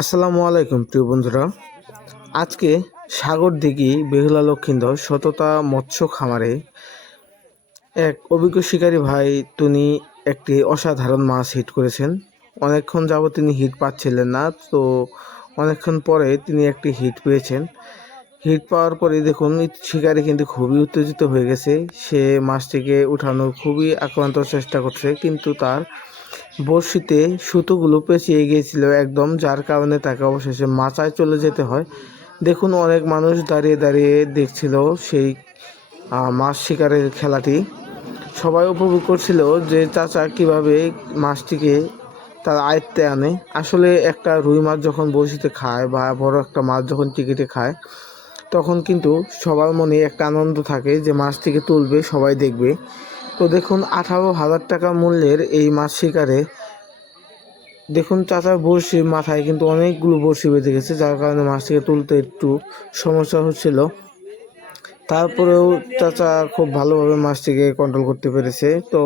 আসসালামু আলাইকুম, প্রিয় বন্ধুরা। আজকে সাগর দিঘি বেহুলা লক্ষিন্দর সততা মৎস্য খামারে এক অভিজ্ঞ শিকারী ভাই তিনি একটি অসাধারণ মাছ হিট করেছেন। অনেকক্ষণ যাবত তিনি হিট পাচ্ছিলেন না, তো অনেকক্ষণ পরে তিনি একটি হিট পেয়েছেন। হিট পাওয়ার পরে দেখুন, শিকারি কিন্তু খুবই উত্তেজিত হয়ে গেছে। সে মাছটিকে উঠানোর খুবই আক্রান্ত চেষ্টা করছে, কিন্তু তার বড়শিতে সুতোগুলো পেঁচিয়ে গিয়েছিল একদম, যার কারণে তাকে অবশেষে মাচায় চলে যেতে হয়। দেখুন, অনেক মানুষ দাঁড়িয়ে দাঁড়িয়ে দেখছিল সেই মাছ শিকারের খেলাটি। সবাই উপভোগ করছিল যে চাচা কীভাবে মাছটিকে তার আয়ত্তে আনে। আসলে একটা রুই মাছ যখন বড়শিতে খায় বা বড় একটা মাছ যখন টিকিটে খায় তখন কিন্তু সবার মনে একটা আনন্দ থাকে যে মাছ থেকে তুলবে, সবাই দেখবে। তো দেখুন, আঠারো হাজার টাকা মূল্যের এই মাছ শিকারে। দেখুন চাচার বড়শি মাথায় কিন্তু অনেকগুলো বড়শি বেঁধে গেছে, যার কারণে মাছটিকে তুলতে একটু সমস্যা হচ্ছিল। তারপরেও চাচা খুব ভালোভাবে মাছটিকে কন্ট্রোল করতে পেরেছে তো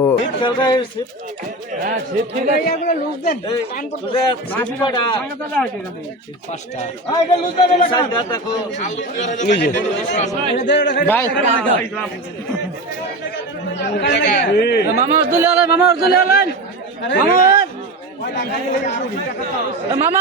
মামা আলেন মামা মামা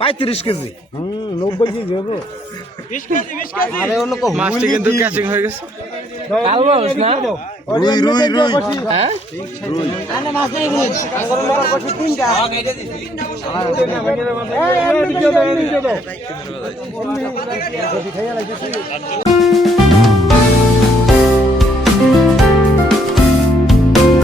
পঁয়ত্রিশ কেজি। মাছটি কিন্তু ক্যাচিং হয়ে গেছে। রুই রুই রুই। হ্যাঁ? তিনটা।